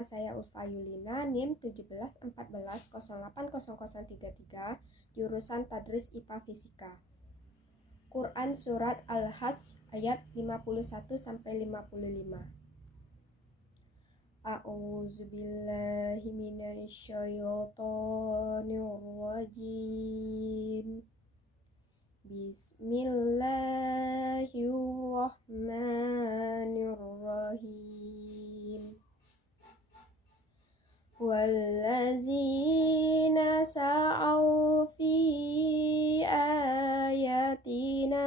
Saya Ulfa Yulina, NIM 1714080033, jurusan Tadris IPA Fisika. Quran Surat Al-Hajj ayat 51-55. A'udzubillahi minasyaitonirrajim. Bismillahirrahmanirrahim. Wallazina sa'au fi ayatina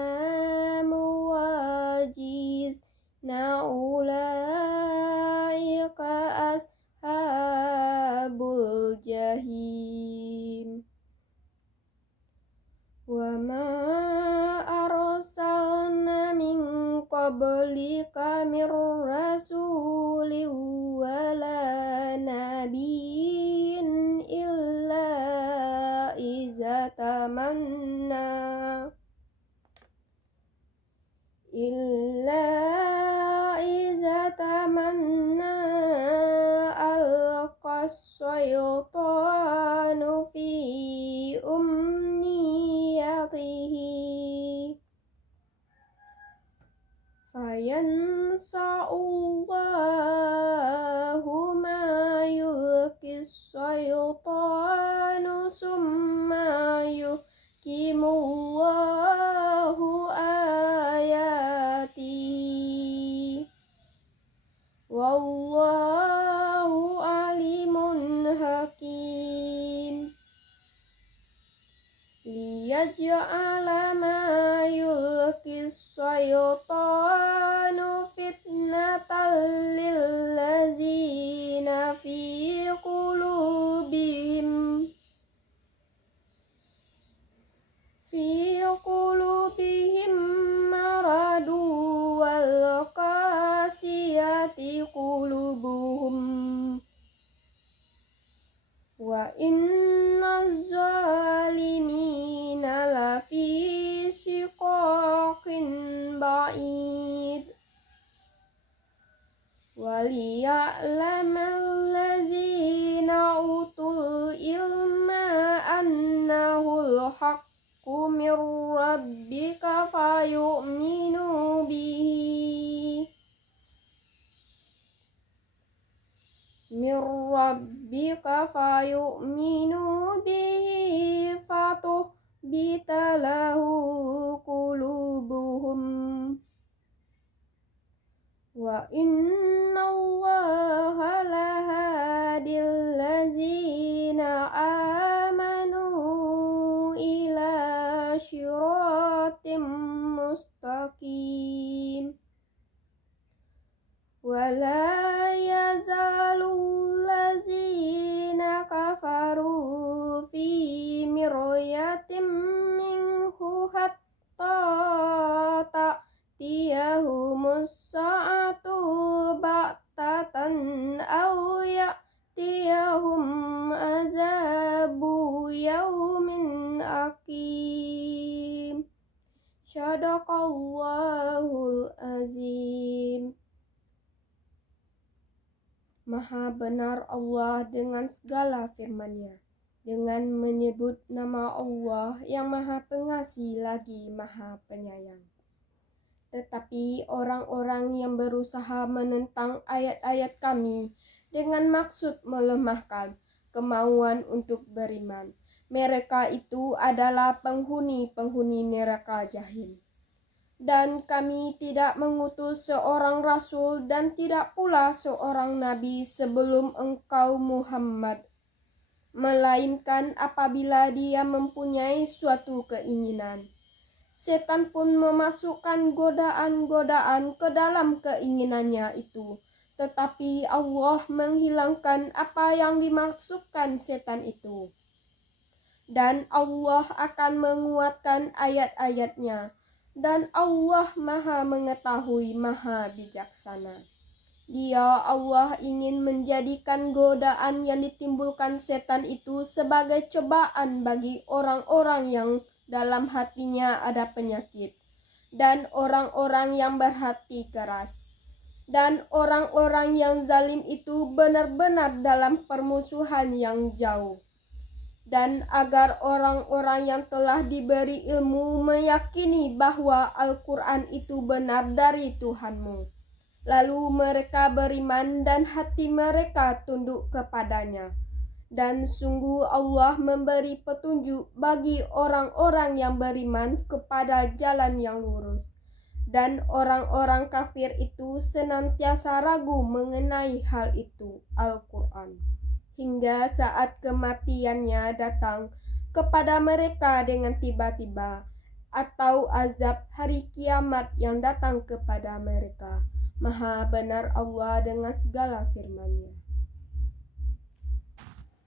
muwajizna ulaika ashabul jahim. Wa ma arsalna min qablika mir rasulin wala nabiyyin illa iza tamanna alqas syaitanu fi umniyatihi fayansa'ullahu ma yulqis syaitanu summa yuhkimullahu ayatihi wallahu alimun hakim. Liyaj'ala ma yulqis syaitanu fitnatan lillazina fi qulubihim maradu wal qasiyati qulubuhum wa innaz zalimina lafi shiqaqin ba'id. Waliya'lamal ladzina utul ilma annahul haqqu mir rabbika fayu'minu bihi fatuhbita lahu qulubuhum wa innallaha lahadil ladzina amanu ila syiratim mustaqim. Wala yazalul ladzina kafaru fi miryatim minhu hatta ta'tiyahumus sa'atu ba'tatan aw ya'tiyahum azabu yaumin aqim. Shadaqallahul azim. Maha benar Allah dengan segala firman-Nya, dengan menyebut nama Allah yang Maha Pengasih lagi Maha Penyayang. Tetapi orang-orang yang berusaha menentang ayat-ayat Kami dengan maksud melemahkan kemauan untuk beriman, mereka itu adalah penghuni-penghuni neraka Jahim. Dan Kami tidak mengutus seorang rasul dan tidak pula seorang nabi sebelum engkau Muhammad, melainkan apabila dia mempunyai suatu keinginan. Setan pun memasukkan godaan-godaan ke dalam keinginannya itu, tetapi Allah menghilangkan apa yang dimaksudkan setan itu. Dan Allah akan menguatkan ayat-ayat-Nya. Dan Allah Maha Mengetahui, Maha Bijaksana. Dia Allah ingin menjadikan godaan yang ditimbulkan setan itu sebagai cobaan bagi orang-orang yang dalam hatinya ada penyakit dan orang-orang yang berhati keras. Dan orang-orang yang zalim itu benar-benar dalam permusuhan yang jauh. Dan agar orang-orang yang telah diberi ilmu meyakini bahwa Al-Quran itu benar dari Tuhanmu. Lalu mereka beriman dan hati mereka tunduk kepadanya. Dan sungguh Allah memberi petunjuk bagi orang-orang yang beriman kepada jalan yang lurus. Dan orang-orang kafir itu senantiasa ragu mengenai hal itu, Al-Quran. Hingga saat kematiannya datang kepada mereka dengan tiba-tiba, atau azab hari kiamat yang datang kepada mereka. Maha benar Allah dengan segala firman-Nya.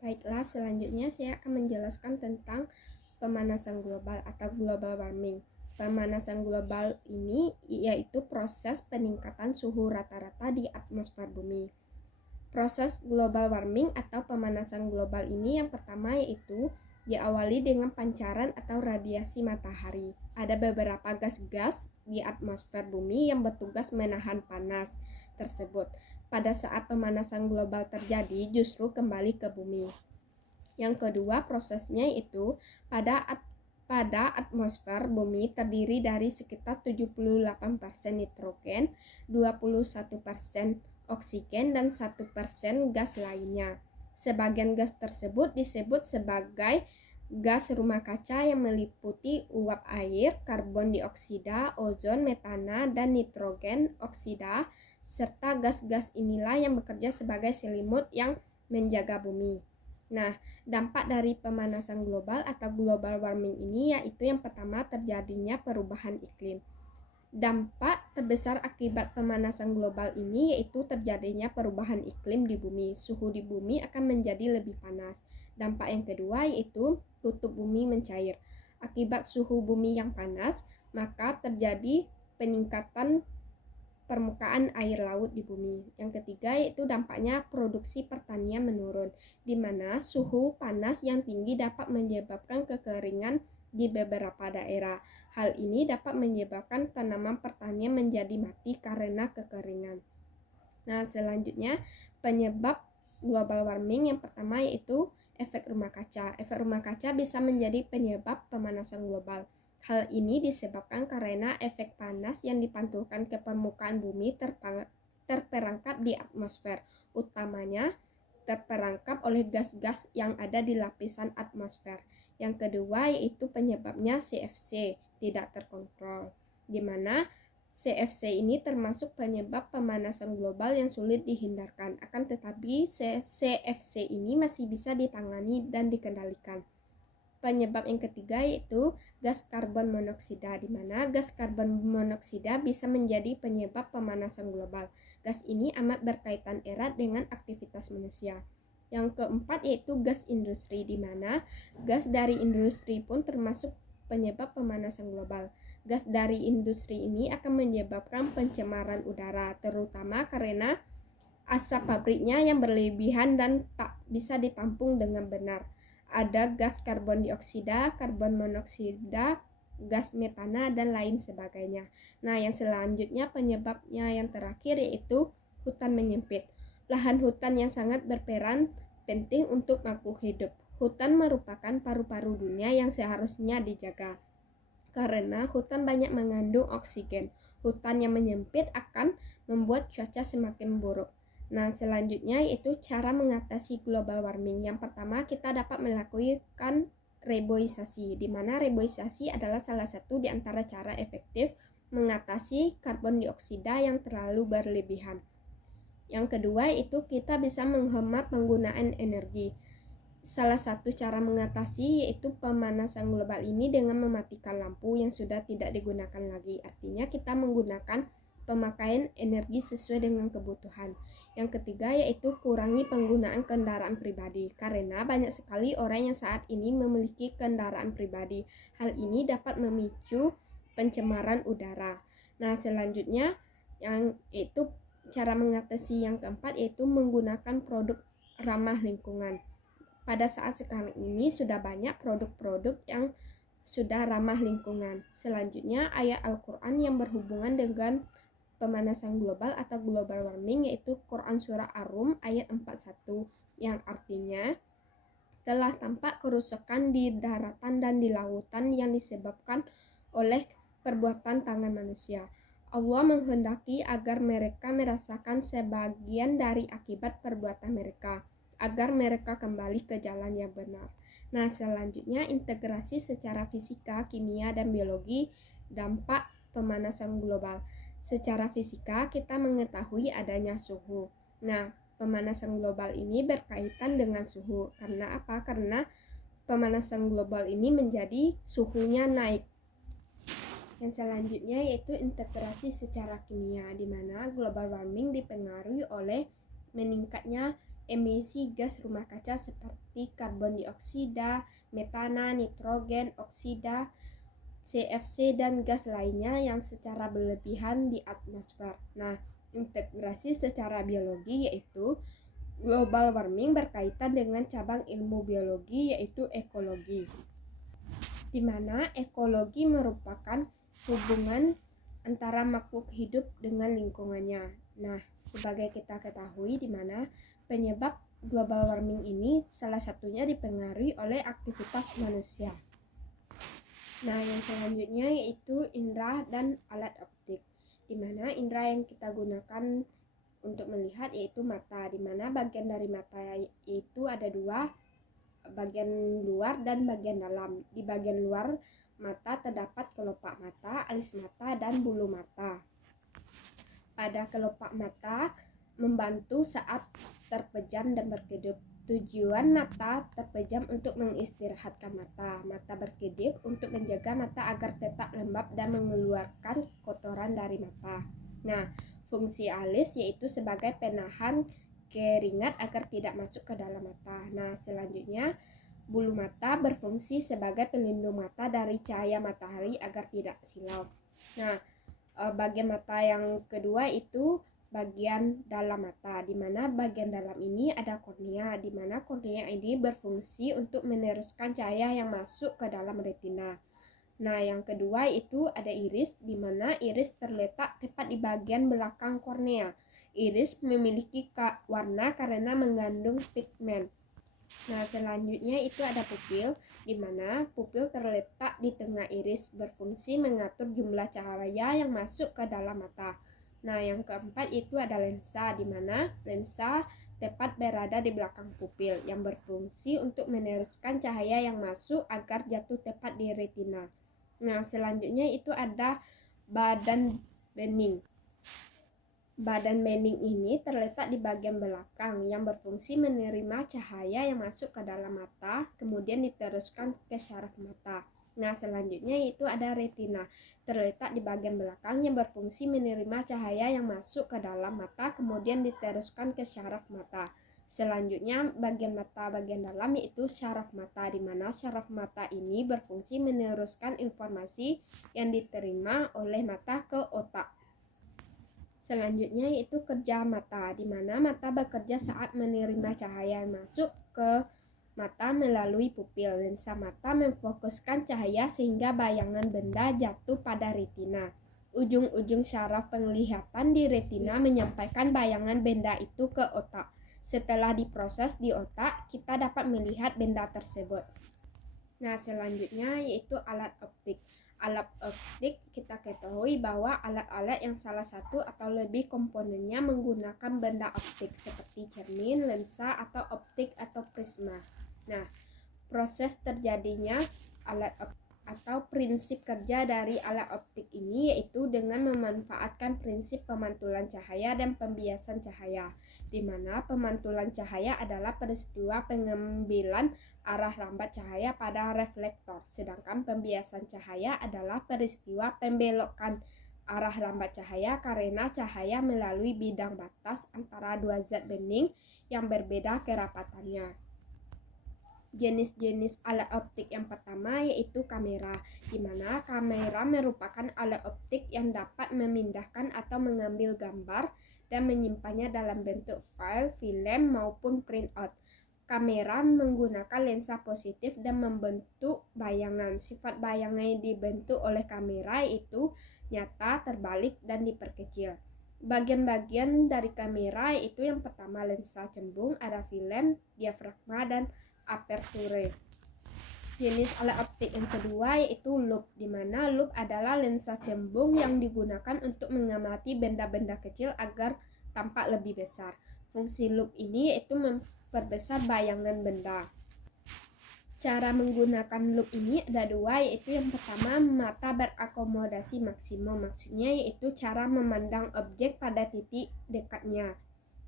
Baiklah, selanjutnya saya akan menjelaskan tentang pemanasan global atau global warming. Pemanasan global ini yaitu proses peningkatan suhu rata-rata di atmosfer bumi. Proses global warming atau pemanasan global ini yang pertama yaitu diawali dengan pancaran atau radiasi matahari. Ada beberapa gas-gas di atmosfer bumi yang bertugas menahan panas tersebut. Pada saat pemanasan global terjadi justru kembali ke bumi. Yang kedua prosesnya itu pada atmosfer bumi terdiri dari sekitar 78% nitrogen, 21% oksigen, dan 1% gas lainnya. Sebagian gas tersebut disebut sebagai gas rumah kaca yang meliputi uap air, karbon dioksida, ozon, metana, dan nitrogen oksida, serta gas-gas inilah yang bekerja sebagai selimut yang menjaga bumi. Nah, dampak dari pemanasan global atau global warming ini yaitu yang pertama terjadinya perubahan iklim. Dampak terbesar akibat pemanasan global ini yaitu terjadinya perubahan iklim di bumi. Suhu di bumi akan menjadi lebih panas. Dampak yang kedua yaitu kutub bumi mencair. Akibat suhu bumi yang panas, maka terjadi peningkatan permukaan air laut di bumi. Yang ketiga yaitu dampaknya produksi pertanian menurun, di mana suhu panas yang tinggi dapat menyebabkan kekeringan di beberapa daerah. Hal ini dapat menyebabkan tanaman pertanian menjadi mati karena kekeringan. Nah, selanjutnya penyebab global warming yang pertama yaitu efek rumah kaca. Efek rumah kaca bisa menjadi penyebab pemanasan global. Hal ini disebabkan karena efek panas yang dipantulkan ke permukaan bumi terperangkap di atmosfer, utamanya terperangkap oleh gas-gas yang ada di lapisan atmosfer. Yang kedua yaitu penyebabnya CFC, tidak terkontrol, di mana CFC ini termasuk penyebab pemanasan global yang sulit dihindarkan. Akan tetapi CFC ini masih bisa ditangani dan dikendalikan. Penyebab yang ketiga yaitu gas karbon monoksida, di mana gas karbon monoksida bisa menjadi penyebab pemanasan global. Gas ini amat berkaitan erat dengan aktivitas manusia. Yang keempat yaitu gas industri, di mana gas dari industri pun termasuk penyebab pemanasan global. Gas dari industri ini akan menyebabkan pencemaran udara, terutama karena asap pabriknya yang berlebihan dan tak bisa ditampung dengan benar. Ada gas karbon dioksida, karbon monoksida, gas metana, dan lain sebagainya. Nah, yang selanjutnya penyebabnya yang terakhir yaitu hutan menyempit. Lahan hutan yang sangat berperan penting untuk makhluk hidup. Hutan merupakan paru-paru dunia yang seharusnya dijaga. Karena hutan banyak mengandung oksigen. Hutan yang menyempit akan membuat cuaca semakin buruk. Nah, selanjutnya yaitu cara mengatasi global warming. Yang pertama, kita dapat melakukan reboisasi, di mana reboisasi adalah salah satu di antara cara efektif mengatasi karbon dioksida yang terlalu berlebihan. Yang kedua, itu kita bisa menghemat penggunaan energi. Salah satu cara mengatasi yaitu pemanasan global ini dengan mematikan lampu yang sudah tidak digunakan lagi. Artinya kita menggunakan pemakaian energi sesuai dengan kebutuhan. Yang ketiga yaitu kurangi penggunaan kendaraan pribadi, karena banyak sekali orang yang saat ini memiliki kendaraan pribadi. Hal ini dapat memicu pencemaran udara. Nah, selanjutnya yang itu cara mengatasi yang keempat yaitu menggunakan produk ramah lingkungan. Pada saat sekarang ini sudah banyak produk-produk yang sudah ramah lingkungan. Selanjutnya ayat Al-Quran yang berhubungan dengan pemanasan global atau global warming, yaitu Quran Surah Ar-Rum ayat 41, yang artinya telah tampak kerusakan di daratan dan di lautan yang disebabkan oleh perbuatan tangan manusia. Allah menghendaki agar mereka merasakan sebagian dari akibat perbuatan mereka, agar mereka kembali ke jalan yang benar. Nah, selanjutnya integrasi secara fisika, kimia, dan biologi dampak pemanasan global. Secara fisika, kita mengetahui adanya suhu. Nah, pemanasan global ini berkaitan dengan suhu. Karena apa? Karena pemanasan global ini menjadi suhunya naik. Yang selanjutnya yaitu integrasi secara kimia, di mana global warming dipengaruhi oleh meningkatnya emisi gas rumah kaca seperti karbon dioksida, metana, nitrogen oksida, CFC, dan gas lainnya yang secara berlebihan di atmosfer. Nah, integrasi secara biologi yaitu global warming berkaitan dengan cabang ilmu biologi yaitu ekologi, di mana ekologi merupakan hubungan antara makhluk hidup dengan lingkungannya. Nah, sebagai kita ketahui di mana penyebab global warming ini salah satunya dipengaruhi oleh aktivitas manusia. Nah, yang selanjutnya yaitu indera dan alat optik, di mana indera yang kita gunakan untuk melihat yaitu mata, di mana bagian dari mata itu ada dua, bagian luar dan bagian dalam. Di bagian luar mata terdapat kelopak mata, alis mata, dan bulu mata. Pada kelopak mata membantu saat terpejam dan berkedip. Tujuan mata terpejam untuk mengistirahatkan mata. Mata berkedip untuk menjaga mata agar tetap lembab dan mengeluarkan kotoran dari mata. Nah, fungsi alis yaitu sebagai penahan keringat agar tidak masuk ke dalam mata. Nah, selanjutnya bulu mata berfungsi sebagai pelindung mata dari cahaya matahari agar tidak silau. Nah, bagian mata yang kedua itu bagian dalam mata, di mana bagian dalam ini ada kornea, di mana kornea ini berfungsi untuk meneruskan cahaya yang masuk ke dalam retina. Nah, yang kedua itu ada iris, di mana iris terletak tepat di bagian belakang kornea. Iris memiliki warna karena mengandung pigmen. Nah, selanjutnya itu ada pupil, di mana pupil terletak di tengah iris, berfungsi mengatur jumlah cahaya yang masuk ke dalam mata. Nah, yang keempat itu ada lensa, di mana lensa tepat berada di belakang pupil, yang berfungsi untuk meneruskan cahaya yang masuk agar jatuh tepat di retina. Nah, selanjutnya itu ada badan bening. Badan bening ini terletak di bagian belakang yang berfungsi menerima cahaya yang masuk ke dalam mata, kemudian diteruskan ke syaraf mata. Nah, selanjutnya itu ada retina, terletak di bagian belakang yang berfungsi menerima cahaya yang masuk ke dalam mata, kemudian diteruskan ke syaraf mata. Selanjutnya bagian mata bagian dalam yaitu syaraf mata, di mana syaraf mata ini berfungsi meneruskan informasi yang diterima oleh mata ke otak. Selanjutnya yaitu kerja mata, di mana mata bekerja saat menerima cahaya yang masuk ke mata melalui pupil. Lensa mata memfokuskan cahaya sehingga bayangan benda jatuh pada retina. Ujung-ujung syaraf penglihatan di retina menyampaikan bayangan benda itu ke otak. Setelah diproses di otak, kita dapat melihat benda tersebut. Nah, selanjutnya yaitu alat optik. Alat optik kita ketahui bahwa alat-alat yang salah satu atau lebih komponennya menggunakan benda optik seperti cermin, lensa, atau optik atau prisma. Nah, proses terjadinya alat optik atau prinsip kerja dari alat optik ini yaitu dengan memanfaatkan prinsip pemantulan cahaya dan pembiasan cahaya, di mana pemantulan cahaya adalah peristiwa pengambilan arah lambat cahaya pada reflektor, sedangkan pembiasan cahaya adalah peristiwa pembelokan arah lambat cahaya karena cahaya melalui bidang batas antara dua zat bening yang berbeda kerapatannya. Jenis-jenis alat optik yang pertama yaitu kamera, di mana kamera merupakan alat optik yang dapat memindahkan atau mengambil gambar dan menyimpannya dalam bentuk file, film, maupun printout. Kamera menggunakan lensa positif dan membentuk bayangan. Sifat bayangan yang dibentuk oleh kamera itu nyata, terbalik, dan diperkecil. Bagian-bagian dari kamera yaitu yang pertama lensa cembung, ada film, diafragma, dan aperture. Jenis alat optik yang kedua yaitu loop, di mana loop adalah lensa cembung yang digunakan untuk mengamati benda-benda kecil agar tampak lebih besar. Fungsi loop ini yaitu memperbesar bayangan benda. Cara menggunakan loop ini ada dua, yaitu yang pertama mata berakomodasi maksimum, maksudnya yaitu cara memandang objek pada titik dekatnya.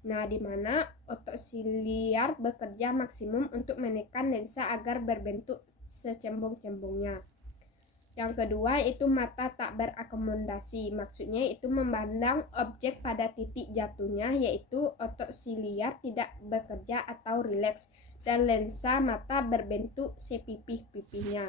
Nah, di mana otot siliar bekerja maksimum untuk menekan lensa agar berbentuk secembung-cembungnya. Yang kedua yaitu mata tak berakomodasi, maksudnya itu memandang objek pada titik jatuhnya, yaitu otot siliar tidak bekerja atau rileks dan lensa mata berbentuk sepipih-pipihnya.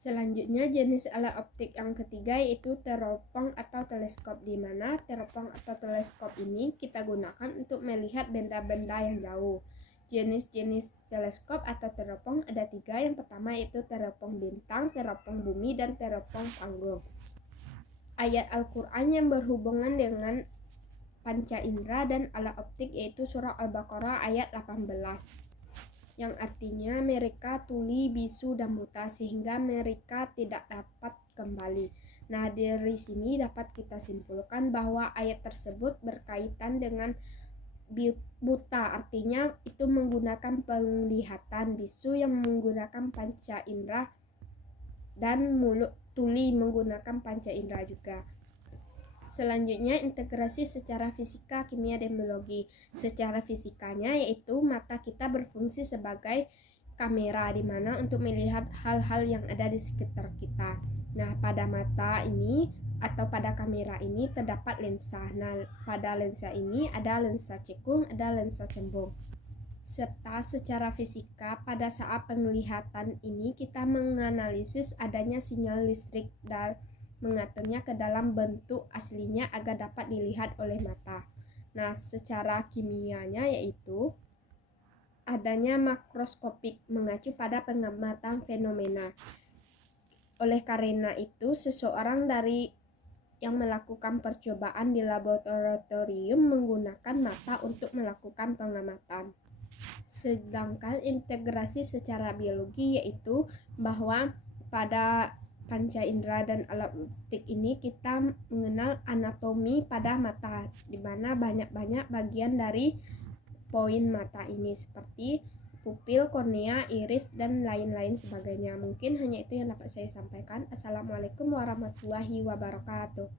Selanjutnya jenis alat optik yang ketiga yaitu teropong atau teleskop, di mana teropong atau teleskop ini kita gunakan untuk melihat benda-benda yang jauh. Jenis-jenis teleskop atau teropong ada tiga. Yang pertama yaitu teropong bintang, teropong bumi, dan teropong panggung. Ayat Al-Quran yang berhubungan dengan panca indera dan alat optik yaitu surah Al-Baqarah ayat 18, yang artinya mereka tuli, bisu, dan buta sehingga mereka tidak dapat kembali. Nah, dari sini dapat kita simpulkan bahwa ayat tersebut berkaitan dengan buta, artinya itu menggunakan penglihatan, bisu yang menggunakan panca indera, dan mulut tuli menggunakan panca indera juga. Selanjutnya integrasi secara fisika, kimia, dan biologi. Secara fisikanya yaitu mata kita berfungsi sebagai kamera, di mana untuk melihat hal-hal yang ada di sekitar kita. Nah, pada mata ini atau pada kamera ini terdapat lensa. Nah, pada lensa ini ada lensa cekung, ada lensa cembung. Serta secara fisika, pada saat penglihatan ini kita menganalisis adanya sinyal listrik dan mengaturnya ke dalam bentuk aslinya agar dapat dilihat oleh mata. Nah, secara kimianya yaitu adanya makroskopik mengacu pada pengamatan fenomena. Oleh karena itu, seseorang dari yang melakukan percobaan di laboratorium menggunakan mata untuk melakukan pengamatan. Sedangkan integrasi secara biologi yaitu bahwa pada panca indera dan alat optik ini kita mengenal anatomi pada mata, di mana banyak-banyak bagian dari poin mata ini seperti pupil, kornea, iris, dan lain-lain sebagainya. Mungkin hanya itu yang dapat saya sampaikan. Assalamualaikum warahmatullahi wabarakatuh.